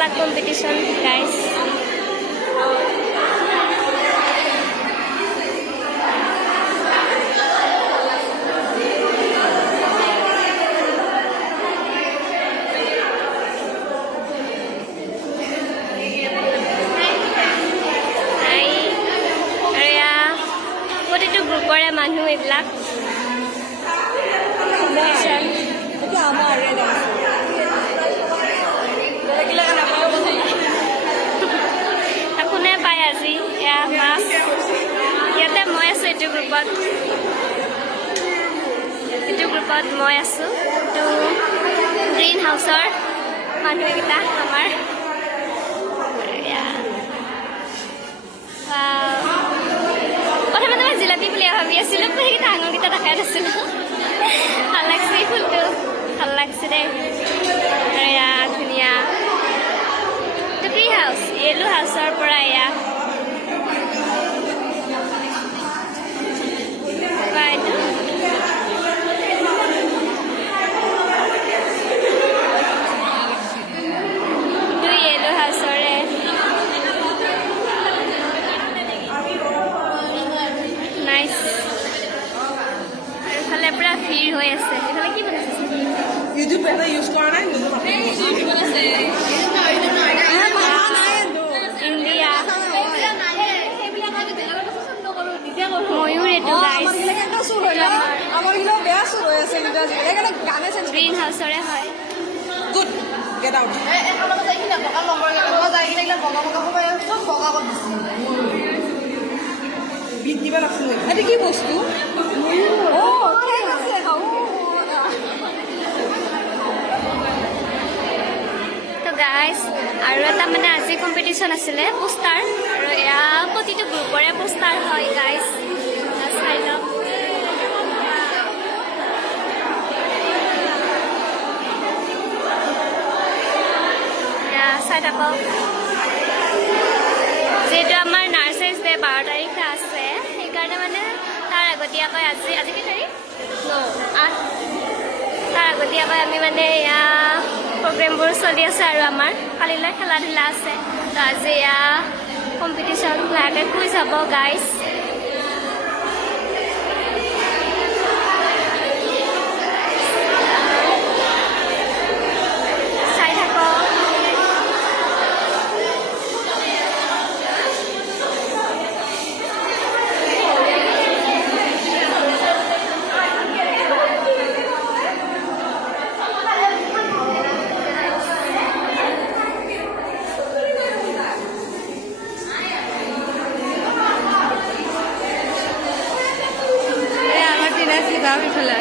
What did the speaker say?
খেলা competition guys প্ৰতিটো গ্ৰুপৰে মানুহ এইবিলাক কোনে পায় আজি এয়া মাছ ইয়াতে মই আছোঁ এইটো গ্ৰুপত মই আছোঁ এইটো গ্ৰীণ হাউচৰ মানুহকেইটা আমাৰ প্ৰথমতে মই জিলাপি বুলি ভাবি আছিলোঁ সেইকেইটা আঙুৰকেইটা দেখাই নাছিলোঁ ভাল লাগছে ফুলটো ভাল লাগছে দেই এয়া ধুনীয়া টুপি হাউচ য়েলো হাউচৰ পৰা এয়া য়েলো হাউচৰে নাইচ এইফালে পুৰা ভিৰ হৈ আছে এইফালে কি বনাইছে ইউটিউব এটা ইউজ কৰা নাই ইণ্ডিয়া ময়ূৰ এইটো গ্ৰীণ হাউচৰে হয় গুড গেট আউট বিট দিবা লাগছিল এইটো কি বস্তু গাইজ আৰু এটা মানে আজি কম্পিটিশ্যন আছিলে পোষ্টাৰ আৰু এয়া প্ৰতিটো গ্ৰুপৰে পোষ্টাৰ হয় গাইজ চাই লওক চাই থাকক যিহেতু আমাৰ নাৰ্চাৰীজ ডে 12 তাৰিখে আছে সেইকাৰণে মানে তাৰ আগতীয়াকৈ আজি কি তাৰিখ 8 তাৰ আগতীয়াকৈ আমি মানে এয়া প্ৰগ্ৰেমবোৰ চলি আছে আৰু আমাৰ কালিলৈ খেলা ধূলা আছে তো আজি এয়া কম্পিটিশ্যন লাহেকৈ কুইজ হ'ব গাইজ চাই থাকক যাম ইফালে